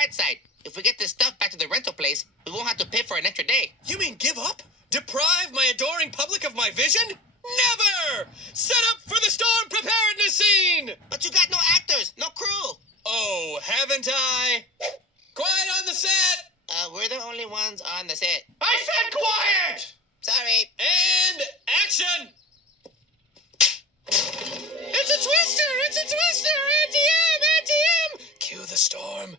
bright side. If we get this stuff back to the rental place, we won't have to pay for an extra day. You mean give up? Deprive my adoring public of my vision? Never! Set up for the storm preparedness scene! But you got no actors, no crew. Oh, haven't I? Quiet on the set! We're the only ones on the set. I said quiet! Sorry. And action! It's a twister! It's a twister! ATM! ATM! Cue the storm.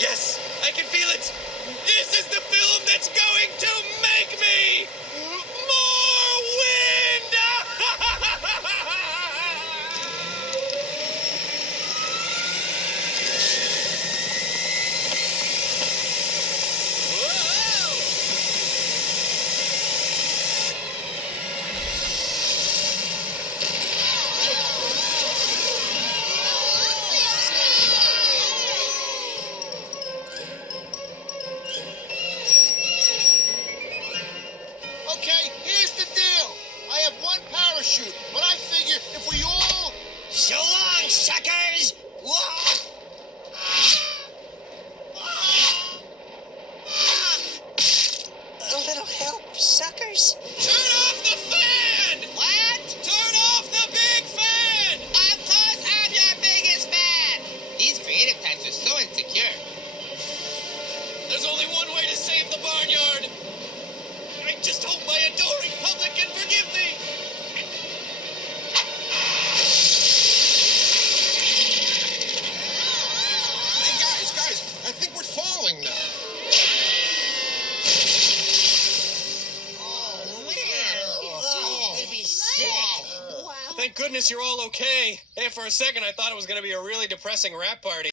Yes, I can feel it. This is the film that's going to make me more wind! Okay, here's the deal. I have one parachute, but I figure if we all... So long, suckers! A little help, suckers? Turn off the fan! What? Turn off the big fan! Of course I'm your biggest fan! These creative times are so insecure. There's only one way to save the barnyard. I just hope my adoring public can forgive me. Hey, guys, I think we're falling now. Wow. Thank goodness you're all okay. Hey, for a second I thought it was going to be a really depressing rap party.